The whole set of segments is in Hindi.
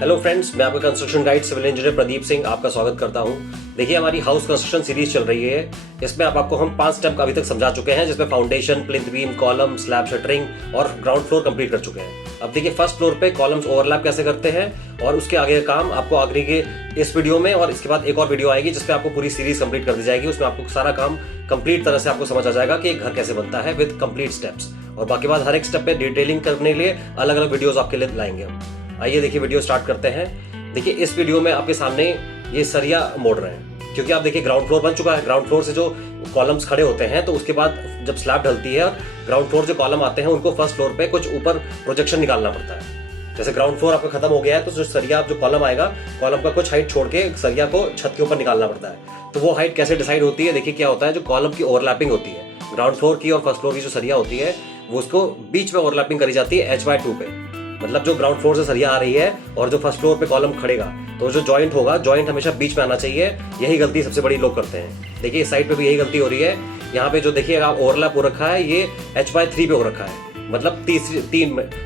हेलो फ्रेंड्स, मैं आपका construction guide civil engineer Pradeep Singh आपका स्वागत करता हूं। देखिए, हमारी हाउस कंस्ट्रक्शन सीरीज चल रही है। इसमें आपको हम 5 स्टेप अभी तक समझा चुके हैं, जिसमें foundation, plinth beam, column, slab shuttering और ग्राउंड फ्लोर कंप्लीट कर चुके हैं। अब देखिए, फर्स्ट फ्लोर पे कॉलम्स ओवरलैप कैसे करते हैं और उसके आगे का काम आपको आगे के इस वीडियो में और इसके बाद एक और वीडियो आएगी जिसपे आपको पूरी सीरीज कंप्लीट कर दी जाएगी। उसमें आपको सारा काम कंप्लीट तरह से आपको समझ आ जाएगा कि एक घर कैसे बनता है विद कंप्लीट स्टेप्स। और बाकी बात हर एक स्टेप पे डिटेलिंग करने के लिए अलग अलग वीडियोस आपके लिए लाएंगे हम। आइए देखिए, वीडियो स्टार्ट करते हैं। देखिए, इस वीडियो में आपके सामने ये सरिया मोड़ रहे हैं, क्योंकि आप देखिए ग्राउंड फ्लोर बन चुका है। ग्राउंड फ्लोर से जो कॉलम्स खड़े होते हैं, तो उसके बाद जब स्लैब ढलती है, ग्राउंड फ्लोर से कॉलम आते हैं, उनको फर्स्ट फ्लोर पे कुछ ऊपर प्रोजेक्शन निकालना पड़ता है। जैसे ग्राउंड फ्लोर आपका खत्म हो गया है, तो जो सरिया जो कॉलम आएगा, कॉलम का कुछ हाइट छोड़ के सरिया को छत के ऊपर निकालना पड़ता है। तो वो हाइट कैसे डिसाइड होती है? देखिए क्या होता है, जो कॉलम की ओवरलैपिंग होती है, ग्राउंड फ्लोर की और फर्स्ट फ्लोर की जो सरिया होती है, वो उसको बीच में ओवरलैपिंग करी जाती है h/2 पे। मतलब जो ग्राउंड फ्लोर से सरिया आ रही है और जो फर्स्ट फ्लोर पे कॉलम खड़ेगा, तो जो जॉइंट होगा, जॉइंट हमेशा बीच में आना चाहिए। यही गलती सबसे बड़ी लोग करते हैं। देखिए, इस साइड पे भी यही गलती हो रही है। यहाँ पे जो देखिए आप ओवरलैप हो रखा है, ये h/3 पे हो रखा है। मतलब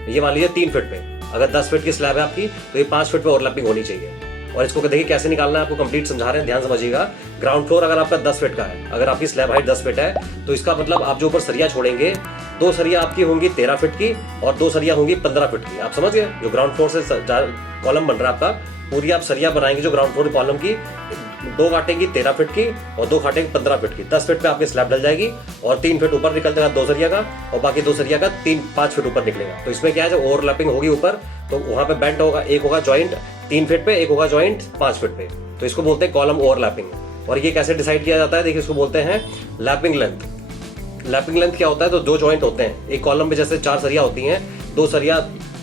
ये मान लीजिए 3 फीट पे। अगर 10 फीट की स्लैब है आपकी, तो ये 5 फीट पे ओवरलैपिंग होनी चाहिए। और इसको देखिए कैसे निकालना है, आपको कंप्लीट समझा रहे हैं, ध्यान समझिएगा। ग्राउंड फ्लोर अगर आपका 10 फीट का है, अगर आपकी स्लैब हाइट 10 फीट है, तो इसका मतलब आप जो ऊपर सरिया छोड़ेंगे, 2 सरिया आपकी होंगी 13 फीट की और 2 सरिया होंगी 15 फीट की। आप समझ गए? जो ग्राउंड फ्लोर से कॉलम बन रहा है आपका, पूरी आप सरिया बनाएंगे जो ग्राउंड फ्लोर कॉलम की, 2 काटेंगी 13 फीट की और 2 काटेंगे 15 फीट की। 10 फीट पे आपकी स्लैब डल जाएगी और 3 फीट ऊपर निकल जाएगा 2 सरिया का, और बाकी 2 सरिया का 5 फीट ऊपर निकलेगा। तो इसमें क्या है, जब ओवरलैपिंग होगी ऊपर, तो वहां पे बेंट होगा, एक होगा जॉइंट 3 फीट पे, एक होगा जॉइंट 5 फीट पे। तो इसको बोलते हैं कॉलम ओवरलैपिंग। और ये कैसे डिसाइड किया जाता है? देखिए, इसको बोलते हैं लैपिंग लेंथ। लैपिंग लेंथ क्या होता है? तो 2 जॉइंट होते हैं एक कॉलम में, जैसे 4 सरिया होती हैं, 2 सरिया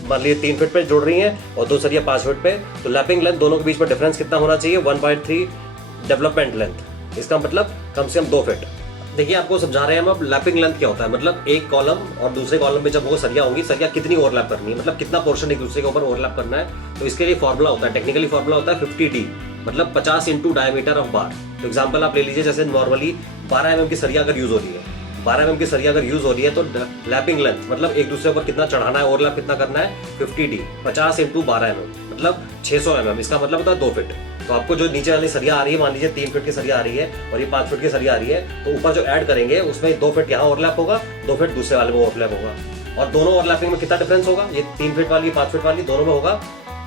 मान लीजिए 3 फीट पे जुड़ रही हैं और 2 सरिया 5 फीट पे। तो लैपिंग लेंथ दोनों के बीच में डिफरेंस कितना होना चाहिए? 1/3 डेवलपमेंट लेंथ। इसका मतलब कम से कम 2 फीट। देखिए, आपको समझा रहे हैं हम अब लैपिंग लेंथ क्या होता है। मतलब एक कॉलम और दूसरे कॉलम में जब वो सरिया होंगी, सरिया कितनी ओवरलैप करनी है, मतलब कितना पोर्शन एक दूसरे के ऊपर ओवरलैप करना है। तो इसके लिए फॉर्मूला होता है, टेक्निकली फॉर्मूला होता है 50D, मतलब 50 × डायमीटर ऑफ बार। तो एग्जांपल आप ले लीजिए, जैसे नॉर्मली 12 mm की सरिया अगर यूज हो रही है, 12 mm की सरिया अगर यूज हो रही है, तो लैपिंग लेंथ मतलब एक दूसरे ऊपर कितना चढ़ाना है, ओवरलैप कितना करना है, 50D, 50 × 12 mm मतलब 600 mm। इसका मतलब होता है 2 फीट। तो आपको जो नीचे वाली सरिया आ रही है, मान लीजिए 3 फीट की सरिया आ रही है और ये 5 फीट की सरिया आ रही है, तो ऊपर जो ऐड करेंगे उसमें 2 फीट यहाँ ओवरलैप होगा, 2 फीट दूसरे वाले में ओवरलैप होगा। और दोनों ओवरलैपिंग में कितना डिफरेंस होगा? ये 3 फीट वाली, 5 फीट वाली, दोनों में होगा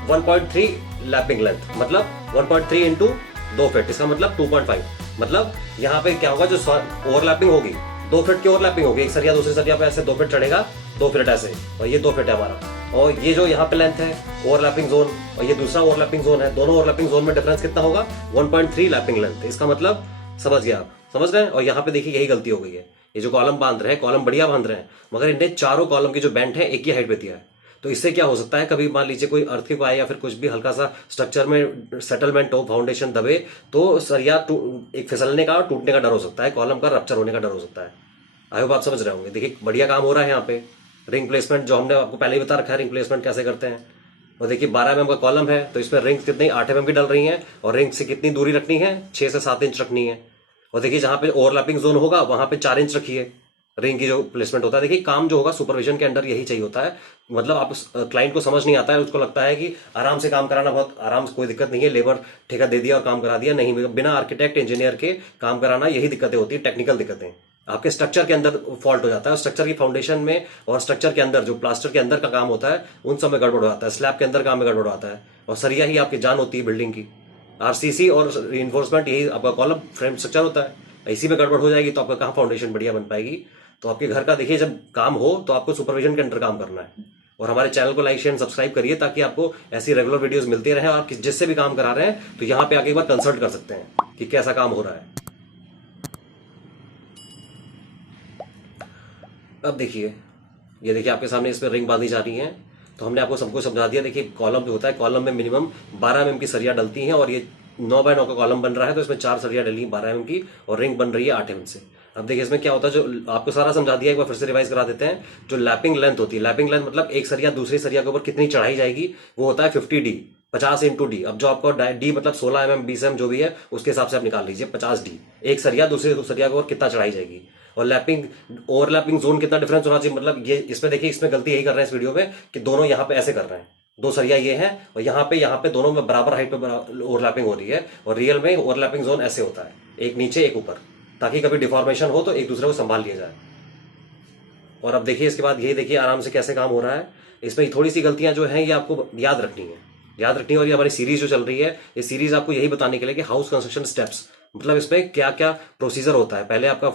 1.3 लैपिंग लेंथ, मतलब 1.3 × 2 फीट। इसका मतलब 2.5। मतलब यहाँ पे क्या होगा, जो ओवरलैपिंग होगी 2 फीट की ओवरलैपिंग होगी, एक सरिया दूसरी सरिया पे ऐसे 2 फीट चढ़ेगा, 2 फीट ऐसे, और ये 2 फीट है हमारा। और ये जो यहाँ पे लेंथ है ओवरलैपिंग जोन, और ये दूसरा ओवरलैपिंग जोन है, दोनों ओवरलैपिंग जोन में डिफरेंस कितना होगा? 1.3 लैपिंग लेंथ। इसका मतलब समझ गया आप? समझ रहे हैं? और यहाँ पे देखिए यही गलती हो गई है। ये जो कॉलम बांध रहे हैं, कॉलम बढ़िया बांध रहे हैं, मगर इनने चारों कॉलम की जो बेंट है एक ही हाइट पे दिया है। तो इससे क्या हो सकता है, कभी मान लीजिए कोई अर्थक्वेक आए या फिर कुछ भी हल्का सा स्ट्रक्चर में सेटलमेंट हो, फाउंडेशन दबे, तो सरिया एक फिसलने का और टूटने का डर हो सकता है, कॉलम का रप्चर होने का डर हो सकता है। आई होप आप समझ रहे होंगे। देखिए, बढ़िया काम हो रहा है यहाँ पे। रिंग प्लेसमेंट जो हमने आपको पहले ही बता रखा है, रिंग प्लेसमेंट कैसे करते हैं। और देखिए 12 mm का कॉलम है, तो इसमें रिंग्स कितनी 8 mm की डल रही हैं, और रिंग से कितनी दूरी रखनी है? 6 से 7 इंच रखनी है। और देखिए जहां पे ओवरलैपिंग जोन होगा वहां पे 4 इंच रखिए। रिंग की जो प्लेसमेंट होता है, देखिए काम जो होगा सुपरविजन के अंडर यही चाहिए होता है। मतलब आप क्लाइंट को समझ नहीं आता है, उसको लगता है कि आराम से काम कराना, बहुत आराम से, कोई दिक्कत नहीं है, लेबर ठेका दे दिया और काम करा दिया। नहीं, बिना आर्किटेक्ट इंजीनियर के काम कराना, यही दिक्कतें होती है, टेक्निकल दिक्कतें। आपके स्ट्रक्चर के अंदर फॉल्ट हो जाता है, स्ट्रक्चर की फाउंडेशन में और स्ट्रक्चर के अंदर जो प्लास्टर के अंदर का काम होता है, उन सब में गड़बड़ हो जाता है, स्लैब के अंदर काम में गड़बड़ आता है। और सरिया ही आपकी जान होती है बिल्डिंग की। आरसीसी और रीइंफोर्समेंट यही आपका कॉलम फ्रेम स्ट्रक्चर होता है। इसी में गड़बड़ हो जाएगी तो आपका कहाँ फाउंडेशन बढ़िया बन पाएगी। तो आपके घर का देखिए, जब काम हो तो आपको सुपरविजन के अंडर काम करना है। और हमारे चैनल को लाइक शेयर सब्सक्राइब करिए, ताकि आपको ऐसी रेगुलर वीडियोस मिलती रहे। और आप जिससे भी काम करा रहे हैं, तो यहाँ पे आके एक बार कंसल्ट कर सकते हैं कि कैसा काम हो रहा है। अब देखिए, ये देखिए आपके सामने इसमें रिंग बांधी जा रही है। तो हमने आपको सबको समझा दिया। देखिए कॉलम जो होता है, कॉलम में मिनिमम 12 mm की सरिया डलती हैं, और ये 9x9 का कॉलम बन रहा है, तो इसमें 4 सरिया डली 12 mm की, और रिंग बन रही है 8 mm से। अब देखिए इसमें क्या होता है, जो आपको सारा समझा दिया, एक बार फिर से रिवाइज करा देते हैं। जो लैपिंग लेंथ होती है, लैपिंग लेंथ मतलब एक सरिया दूसरी सरिया के ऊपर कितनी चढ़ाई जाएगी, वो होता है 50D, 50 × D। अब जो आपको D मतलब 16 mm 20 mm जो भी है, उसके हिसाब से आप निकाल लीजिए 50D। एक सरिया दूसरे सरिया के ऊपर कितना चढ़ाई जाएगी। और लैपिंग ओवरलैपिंग जोन कितना डिफरेंस होना चाहिए, मतलब ये इसमें देखिए, इसमें गलती यही कर रहे हैं इस वीडियो में कि दोनों यहाँ पे ऐसे कर रहे हैं। दो सरिया ये हैं और यहाँ पे दोनों में बराबर हाइट पे ओवरलैपिंग हो रही है, और रियल में ओवरलैपिंग जोन ऐसे होता है, एक नीचे एक ऊपर, ताकि कभी डिफॉर्मेशन हो तो एक दूसरे को संभाल लिया जाए। और अब देखिए इसके बाद यही देखिए आराम से कैसे काम हो रहा है। इसमें थोड़ी सी गलतियां जो हैं ये आपको याद रखनी है, और ये हमारी सीरीज जो चल रही है, ये सीरीज आपको यही बताने के लिए कि हाउस कंस्ट्रक्शन स्टेप्स, मतलब इसमें क्या क्या प्रोसीजर होता है। पहले आपका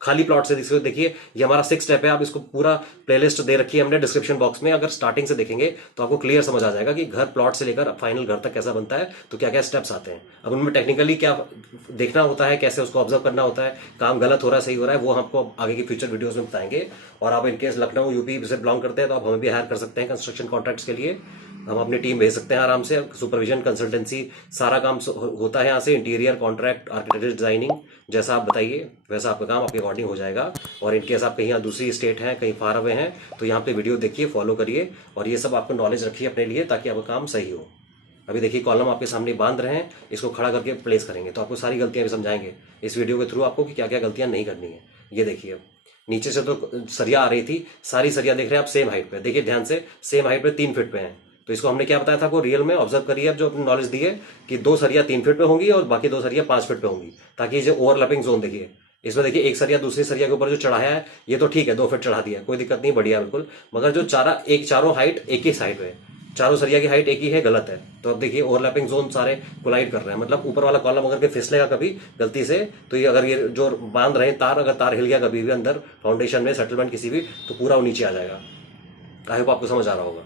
खाली प्लॉट से देखिए, ये हमारा 6 स्टेप है। आप इसको पूरा प्लेलिस्ट दे रखी है हमने डिस्क्रिप्शन बॉक्स में, अगर स्टार्टिंग से देखेंगे तो आपको क्लियर समझ आ जाएगा कि घर प्लॉट से लेकर फाइनल घर तक कैसा बनता है, तो क्या क्या स्टेप्स आते हैं। अब उनमें टेक्निकली क्या देखना होता है, कैसे उसको ऑब्जर्व करना होता है, काम गलत हो रहा है सही हो रहा है, वो हमको आगे की फ्यूचर वीडियोज में बताएंगे। और आप इनकेस लखनऊ यूपी से बिलोंग करते हैं तो आप हमें भी हायर कर सकते हैं कंस्ट्रक्शन कॉन्ट्रैक्ट्स के लिए। हम अपनी टीम भेज सकते हैं आराम से, सुपरविजन कंसल्टेंसी सारा काम होता है यहाँ से, इंटीरियर कॉन्ट्रैक्ट आर्किटेक्चर डिजाइनिंग, जैसा आप बताइए वैसा आपका काम आपके अकॉर्डिंग हो जाएगा। और इनकेस आप कहीं यहाँ दूसरी स्टेट हैं, कहीं फार अवे हैं, तो यहाँ पे वीडियो देखिए, फॉलो करिए, और ये सब आपको नॉलेज रखिए अपने लिए, ताकि आपका काम सही हो। अभी देखिए कॉलम आपके सामने बांध रहे हैं, इसको खड़ा करके प्लेस करेंगे, तो आपको सारी गलतियां भी समझाएंगे इस वीडियो के थ्रू आपको कि क्या क्या गलतियां नहीं करनी है। ये देखिए नीचे से तो सरिया आ रही थी, सारी सरिया देख रहे हैं आप सेम हाइट पे, देखिए ध्यान से सेम हाइट पे 3 फीट पे है। तो इसको हमने क्या बताया था, आपको रियल में ऑब्जर्व करिए, अब जो अपनी नॉलेज दी है कि 2 सरिया 3 फीट पे होंगी और बाकी 2 सरिया 5 फीट पे होंगी, ताकि जो ओवरलैपिंग जोन देखिए, इसमें देखिए एक सरिया दूसरी सरिया के ऊपर जो चढ़ाया है, ये तो ठीक है 2 फीट चढ़ा दिया, कोई दिक्कत नहीं, बढ़िया बिल्कुल। मगर जो चारों हाइट एक ही साइड पे, चारों सरिया की हाइट एक ही है, गलत है। तो अब देखिए ओवरलैपिंग जोन सारे कोलाइड कर रहे हैं, मतलब ऊपर वाला कॉलम अगर फिसलेगा कभी गलती से, तो ये अगर ये जो बांध रहे हैं तार, अगर तार हिल गया कभी भी अंदर फाउंडेशन में सेटलमेंट किसी भी, तो पूरा वो नीचे आ जाएगा। आई होप आपको समझ आ रहा होगा।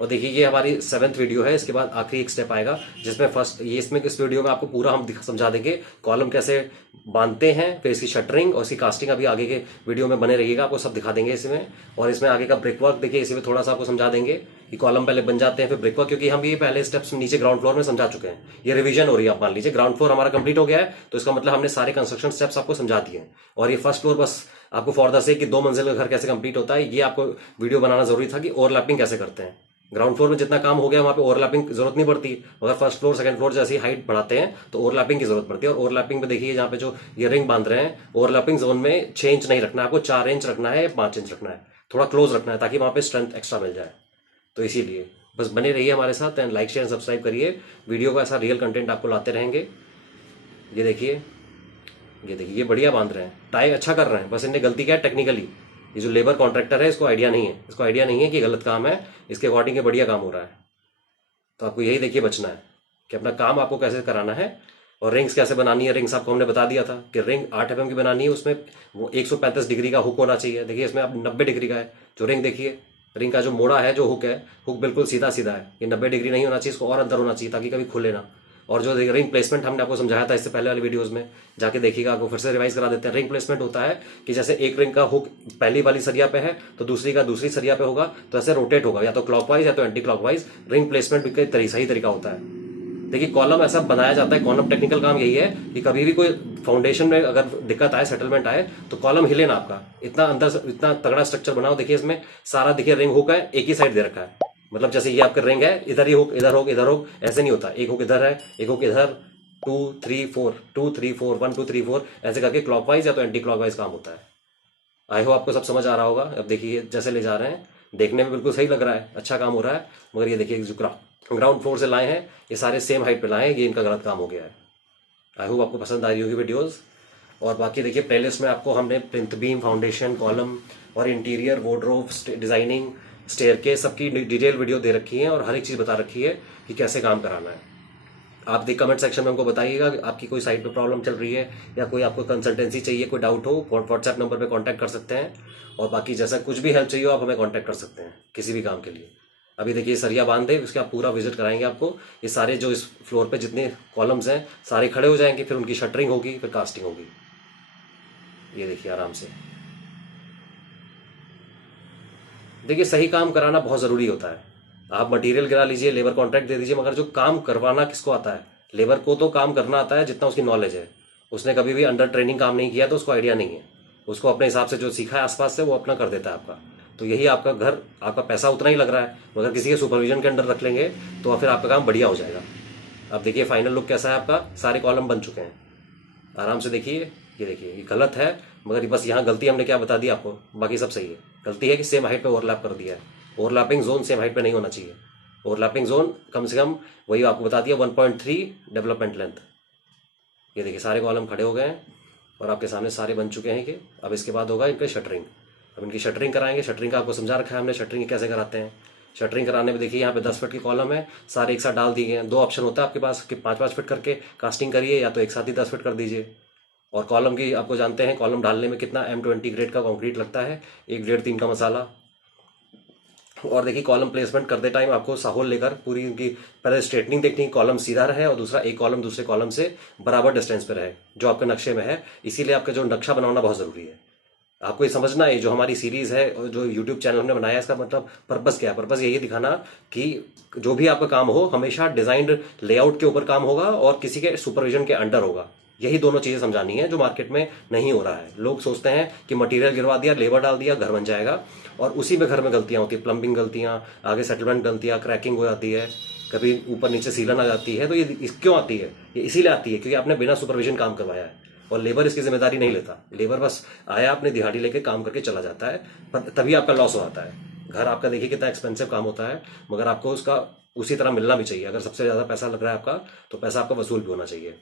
और देखिए ये हमारी 7th वीडियो है, इसके बाद आखिरी एक स्टेप आएगा, जिसमें फर्स्ट ये इसमें इस वीडियो में आपको पूरा हम समझा देंगे कॉलम कैसे बांधते हैं, फिर इसकी शटरिंग और इसकी कास्टिंग अभी आगे के वीडियो में बने रहिएगा, आपको सब दिखा देंगे इसमें। और इसमें आगे का ब्रिक वर्क देखिए, इसी में थोड़ा सा आपको समझा देंगे कि कॉलम पहले बन जाते हैं फिर ब्रिक वर्क, क्योंकि हम ये पहले स्टेप्स नीचे ग्राउंड फ्लोर में समझा चुके हैं, ये रिवीजन हो रही है। आप मान लीजिए ग्राउंड फ्लोर हमारा कंप्लीट हो गया है, तो इसका मतलब हमने सारे कंस्ट्रक्शन स्टेप्स आपको समझा दिए हैं, और ये फर्स्ट फ्लोर बस आपको फॉर द सेक कि 2 मंजिल का घर कैसे कंप्लीट होता है, ये आपको वीडियो बनाना जरूरी था कि ओवरलैपिंग कैसे करते हैं। ग्राउंड फ्लोर में जितना काम हो गया वहां पे ओवरलैपिंग की जरूरत नहीं पड़ती, मगर फर्स्ट फ्लोर सेकंड फ्लोर जैसी हाइट बढ़ाते हैं तो ओवरलैपिंग की जरूरत पड़ती है। और ओवरलैपिंग पे देखिए जहाँ पे जो ये रिंग बांध रहे हैं, ओवरलैपिंग जोन में 6 इंच नहीं रखना है आपको, 4 इंच रखना है, 5 इंच रखना है, थोड़ा क्लोज रखना है, ताकि वहां पे स्ट्रेंथ एक्स्ट्रा मिल जाए। तो इसीलिए बस बने रहिए हमारे साथ, एंड लाइक शेयर सब्सक्राइब करिए, वीडियो का ऐसा रियल कंटेंट आपको लाते रहेंगे। ये देखिए ये बढ़िया बांध रहे हैं, टाई अच्छा कर रहे हैं, बस इनने गलती क्या है टेक्निकली, ये जो लेबर कॉन्ट्रैक्टर है इसको आइडिया नहीं है कि गलत काम है, इसके अकॉर्डिंग बढ़िया काम हो रहा है। तो आपको यही देखिए बचना है कि अपना काम आपको कैसे कराना है, और रिंग्स कैसे बनानी है। रिंग्स आपको हमने बता दिया था कि रिंग 8 mm की बनानी है, उसमें वो 135 डिग्री का हुक होना चाहिए। देखिए इसमें अब 90 डिग्री का है जो रिंग, देखिए रिंग का जो मोड़ा है, जो हुक है, हुक बिल्कुल सीधा सीधा है, ये 90 डिग्री नहीं होना चाहिए, इसको और अंदर होना चाहिए ताकि कभी खुले ना। और जो रिंग प्लेसमेंट हमने आपको समझाया था इससे पहले वाली वीडियोस में, जाके देखिएगा, आपको फिर से रिवाइज करा देते हैं। रिंग प्लेसमेंट होता है कि जैसे एक रिंग का हुक पहली वाली सरिया पे है तो दूसरी का दूसरी सरिया पे होगा, तो ऐसे रोटेट होगा, या तो क्लॉकवाइज या तो एंटी क्लॉकवाइज। रिंग प्लेसमेंट भी सही तरीका होता है। देखिए कॉलम ऐसा बनाया जाता है, कॉलम टेक्निकल काम यही है कि कभी भी कोई फाउंडेशन में अगर दिक्कत आए, सेटलमेंट आए, तो कॉलम हिले ना आपका, इतना अंदर से इतना तगड़ा स्ट्रक्चर बनाओ। देखिए इसमें सारा देखिए रिंग हुक है, एक ही साइड दे रखा है, मतलब जैसे ये आपका रिंग है, इधर ही हुक, इधर हुक, इधर हुक, ऐसे नहीं होता। एक हुक इधर है, एक हुक इधर, 2 3 4 2 3 4 1 2 3 4 ऐसे करके क्लॉकवाइज या तो एंटी क्लॉकवाइज काम होता है। आई होप आपको सब समझ आ रहा होगा। अब देखिए जैसे ले जा रहे हैं, देखने में बिल्कुल सही लग रहा है, अच्छा काम हो रहा है, मगर ये देखिए जो ग्राउंड फ्लोर से लाए हैं ये सारे सेम हाइट पे लाए हैं, ये इनका गलत काम हो गया है। आई होप आपको पसंद आ रही होगी वीडियोस। और बाकी देखिए प्लेलिस्ट में आपको हमने प्लिंथ बीम, फाउंडेशन, कॉलम और इंटीरियर, वार्डरोब डिजाइनिंग, स्टेयरकेस सबकी डिटेल वीडियो दे रखी है, और हर एक चीज़ बता रखी है कि कैसे काम कराना है। आप देख कमेंट सेक्शन में हमको बताइएगा कि आपकी कोई साइट पे प्रॉब्लम चल रही है, या कोई आपको कंसल्टेंसी चाहिए, कोई डाउट हो, व्हाट्सएप नंबर पे कांटेक्ट कर सकते हैं। और बाकी जैसा कुछ भी हेल्प चाहिए हो आप हमें कांटेक्ट कर सकते हैं किसी भी काम के लिए। अभी देखिए सरिया बांध दे, उसके आप पूरा विजिट कराएंगे आपको। ये सारे जो इस फ्लोर पे जितने कॉलम्स हैं सारे खड़े हो जाएंगे, फिर उनकी शटरिंग होगी, फिर कास्टिंग होगी। ये देखिए आराम से, देखिए सही काम कराना बहुत जरूरी होता है। आप मटेरियल गिरा लीजिए, लेबर कॉन्ट्रैक्ट दे दीजिए, मगर जो काम करवाना किसको आता है? लेबर को तो काम करना आता है जितना उसकी नॉलेज है। उसने कभी भी अंडर ट्रेनिंग काम नहीं किया तो उसको आइडिया नहीं है, उसको अपने हिसाब से जो सीखा है आसपास से वो अपना कर देता है आपका। तो यही आपका घर, आपका पैसा उतना ही लग रहा है, मगर किसी के सुपरविजन के अंडर रख लेंगे तो फिर आपका काम बढ़िया हो जाएगा। अब देखिए फाइनल लुक कैसा है आपका, सारे कॉलम बन चुके हैं, आराम से देखिए। ये देखिए ये गलत है, मगर बस यहाँ गलती हमने क्या बता दी आपको, बाकी सब सही है। गलती है कि सेम हाइट पे ओवरलैप कर दिया है, ओवरलैपिंग जोन सेम हाइट पे नहीं होना चाहिए। ओवरलैपिंग जोन कम से कम वही आपको बता दिया 1.3 डेवलपमेंट लेंथ। ये देखिए सारे कॉलम खड़े हो गए हैं और आपके सामने सारे बन चुके हैं कि अब इसके बाद होगा इनका शटरिंग। अब इनकी शटरिंग कराएंगे। शटरिंग का आपको समझा रखा है हमने, शटरिंग कैसे कराते हैं। शटरिंग कराने में देखिए यहाँ पे 10 फीट की कॉलम है, सारे एक साथ डाल दिए गए हैं। 2 ऑप्शन होता है आपके पास कि 5-5 फीट करके कास्टिंग करिए या तो एक साथ ही 10 फीट कर दीजिए। और कॉलम की आपको जानते हैं कॉलम डालने में कितना M20 ग्रेड का कंक्रीट लगता है, 1.5-3 का मसाला। और देखिए कॉलम प्लेसमेंट करते टाइम आपको साहोल लेकर पूरी उनकी पहले स्ट्रेटनिंग देखनी, कॉलम सीधा रहे और दूसरा एक कॉलम दूसरे कॉलम से बराबर डिस्टेंस पे रहे जो आपके नक्शे में है। इसीलिए आपका जो नक्शा बनाना बहुत जरूरी है। आपको ये समझना है जो हमारी सीरीज है और जो यूट्यूब चैनल हमने बनाया है इसका मतलब पर्पस क्या है। पर्पस यही दिखाना कि जो भी आपका काम हो हमेशा डिजाइंड लेआउट के ऊपर काम होगा और किसी के सुपरविजन के अंडर होगा। यही दोनों चीजें समझानी है जो मार्केट में नहीं हो रहा है। लोग सोचते हैं कि मटेरियल गिरवा दिया, लेबर डाल दिया, घर बन जाएगा, और उसी में घर में गलतियां होती है। प्लम्बिंग गलतियां, आगे सेटलमेंट गलतियां, क्रैकिंग हो जाती है, कभी ऊपर नीचे सीलन आ जाती है। तो ये क्यों आती है? ये इसीलिए आती है क्योंकि आपने बिना सुपरविजन काम करवाया है और लेबर इसकी जिम्मेदारी नहीं लेता। लेबर बस आया अपने दिहाड़ी लेके काम करके चला जाता है, पर तभी आपका लॉस हो जाता है। घर आपका देखिए कितना एक्सपेंसिव काम होता है, मगर आपको उसका उसी तरह मिलना भी चाहिए। अगर सबसे ज्यादा पैसा लग रहा है आपका तो पैसा आपका वसूल भी होना चाहिए।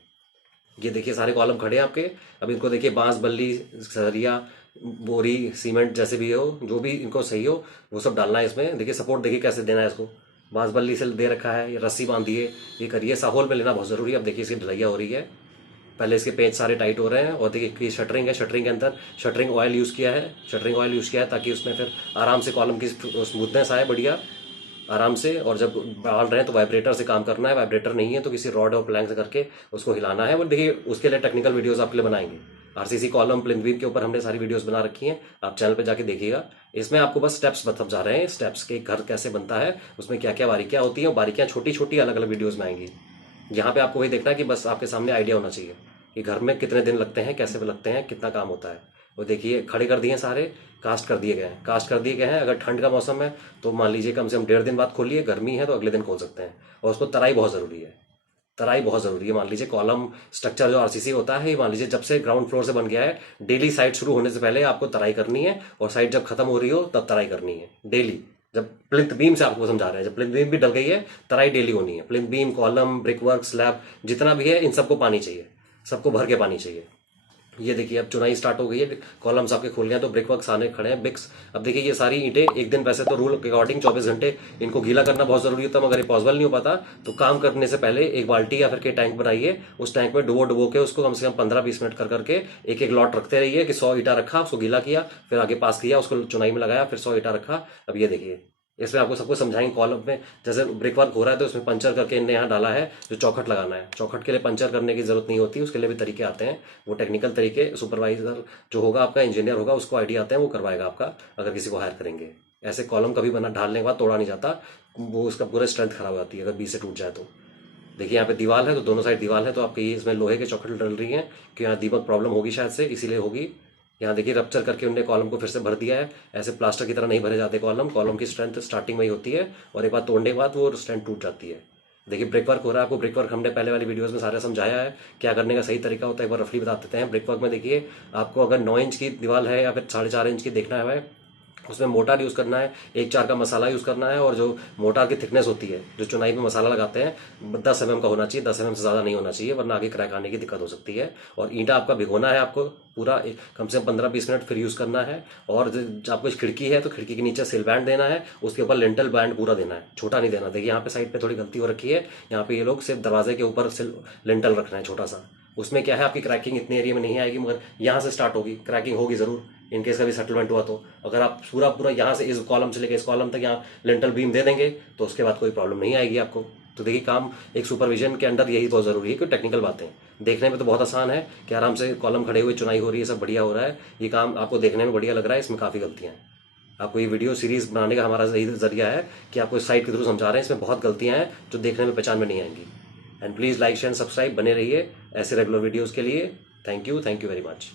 ये देखिए सारे कॉलम खड़े हैं आपके। अब इनको देखिए बांस, बल्ली, सरिया, बोरी, सीमेंट जैसे भी हो, जो भी इनको सही हो वो सब डालना है इसमें। देखिए सपोर्ट देखिए कैसे देना है इसको, बांस बल्ली से दे रखा है, ये रस्सी बांधिए, ये करिए। साहोल में लेना बहुत जरूरी है। अब देखिए इसकी ढलैया हो रही है, पहले इसके पेज सारे टाइट हो रहे हैं। और देखिए शटरिंग है, शटरिंग के अंदर शटरिंग ऑयल यूज़ किया है, शटरिंग ऑयल यूज़ किया है ताकि उसमें फिर आराम से कॉलम की स्मूथनेस आए बढ़िया आराम से। और जब डाल रहे हैं तो वाइब्रेटर से काम करना है, वाइब्रेटर नहीं है तो किसी रॉड और प्लैंक से करके उसको हिलाना है। वो देखिए उसके लिए टेक्निकल वीडियोस आपके लिए बनाएंगे। आरसीसी कॉलम प्लिंथ बीम के ऊपर हमने सारी वीडियोस बना रखी हैं, आप चैनल पे जाके देखिएगा। इसमें आपको बस स्टेप्स समझा रहे हैं, स्टेप्स के घर कैसे बनता है, उसमें क्या क्या बारीकियां होती हैं, और बारीकियां छोटी छोटी अलग अलग वीडियोज में आएंगी। यहाँ पे आपको वही देखना है कि बस आपके सामने आइडिया होना चाहिए कि घर में कितने दिन लगते हैं, कैसे लगते हैं, कितना काम होता है। वो देखिए खड़े कर दिए सारे, कास्ट कर दिए गए हैं, कास्ट कर दिए गए हैं। अगर ठंड का मौसम है तो मान लीजिए कम से कम 1.5 दिन बाद खोलिए, गर्मी है तो अगले दिन खोल सकते हैं। और उसको तराई बहुत जरूरी है, तराई बहुत जरूरी है। मान लीजिए कॉलम स्ट्रक्चर जो आरसीसी होता है, मान लीजिए जब से ग्राउंड फ्लोर से बन गया है, डेली साइट शुरू होने से पहले आपको तराई करनी है और साइट जब खत्म हो रही हो तब तराई करनी है डेली। जब प्लिंथ बीम से आपको समझा रहे हैं, जब प्लिंथ बीम भी डल गई है तराई डेली होनी है। Plinth beam, column, brick work, slab जितना भी है इन सबको पानी चाहिए, सबको भर के पानी चाहिए। ये देखिए अब चुनाई स्टार्ट हो गई है, कॉलम्स आपके खुल गए हैं तो ब्रिक वर्क्स आने खड़े हैं, बिक्स। अब देखिए ये सारी ईंटें एक दिन, वैसे तो रूल के अकॉर्डिंग 24 घंटे इनको गीला करना बहुत जरूरी होता है, मगर ये पॉसिबल नहीं हो पाता। तो काम करने से पहले एक बाल्टी या फिर के टैंक बनाइए, उस टैंक में डुबो डुबो के उसको कम से कम 15-20 मिनट कर करके एक एक लॉट रखते रहिए कि 100 ईटा रखा, उसको गीला किया, फिर आगे पास किया, उसको चुनाई में लगाया, फिर 100 ईटा रखा। अब ये देखिए इसमें आपको सबको समझाएंगे। कॉलम में जैसे ब्रिक वर्क हो रहा है तो उसमें पंचर करके इनने यहाँ डाला है जो चौखट लगाना है। चौखट के लिए पंचर करने की जरूरत नहीं होती, उसके लिए भी तरीके आते हैं। वो टेक्निकल तरीके सुपरवाइजर जो होगा आपका, इंजीनियर होगा, उसको आइडिया आते हैं, वो करवाएगा आपका अगर किसी को हायर करेंगे। ऐसे कॉलम कभी बना ढालने के बाद तोड़ा नहीं जाता, वो उसका पूरा स्ट्रेंथ खराब हो जाती है अगर बीच से टूट जाए तो। देखिए यहाँ पे दीवार है तो दोनों साइड दीवार है, तो आपकी इसमें लोहे के चौखट डल रही है कि यहाँ दीमक प्रॉब्लम होगी शायद से, इसीलिए होगी। यहाँ देखिए रप्चर करके उन्होंने कॉलम को फिर से भर दिया है। ऐसे प्लास्टर की तरह नहीं भरे जाते कॉलम, कॉलम की स्ट्रेंथ स्टार्टिंग में ही होती है और एक बार तोड़ने के बाद वो स्ट्रेंथ टूट जाती है। देखिए ब्रिक वर्क हो रहा है, आपको ब्रिक वर्क हमने पहले वाली वीडियोस में सारा समझाया है क्या करने का सही तरीका होता है, एक बार रफली बता देते हैं। ब्रिक वर्क में देखिए आपको अगर 9 इंच की दीवार है या फिर 4.5 इंच की देखना है, उसमें मोटार यूज करना है, 1/4 का मसाला यूज करना है। और जो मोटार की थिकनेस होती है जो चुनाई में मसाला लगाते हैं 10 mm का होना चाहिए, 10 mm से ज्यादा नहीं होना चाहिए वरना आगे क्रैक आने की दिक्कत हो सकती है। और ईंटा आपका भिगोना है आपको पूरा कम से कम 15-20 मिनट फिर यूज करना है। और आपको खिड़की है तो खिड़की के नीचे सिल बैंड देना है, उसके ऊपर लिंटल बैंड पूरा देना है, छोटा नहीं देना। देखिए यहाँ पे साइड पे थोड़ी गलती हो रखी है, यहाँ पे ये लोग सिर्फ दरवाजे के ऊपर लिंटल रखना है छोटा सा। उसमें क्या है आपकी क्रैकिंग इतने एरिया में नहीं आएगी, मगर यहाँ से स्टार्ट होगी, क्रैकिंग होगी जरूर इनकेस कभी सेटलमेंट हुआ तो। अगर आप पूरा यहाँ से इस कॉलम से लेकर इस कॉलम तक यहाँ लिंटल बीम दे देंगे तो उसके बाद कोई प्रॉब्लम नहीं आएगी आपको। तो देखिए काम एक सुपरविजन के अंडर यही बहुत जरूरी है कि टेक्निकल बातें देखने में तो बहुत आसान है कि आराम से कॉलम खड़े हुए चुनाई हो रही है, सब बढ़िया हो रहा है, ये काम आपको देखने में बढ़िया लग रहा है, इसमें काफ़ी गलतियां हैं। आपको ये वीडियो सीरीज बनाने का हमारा यही जरिया है कि आपको इस साइट के थ्रू समझा रहे हैं, इसमें बहुत गलतियां हैं जो देखने में पहचान में नहीं आएंगी। And please like share subscribe, बने रहिए ऐसे रेगुलर वीडियोज़ के लिए। Thank you very much.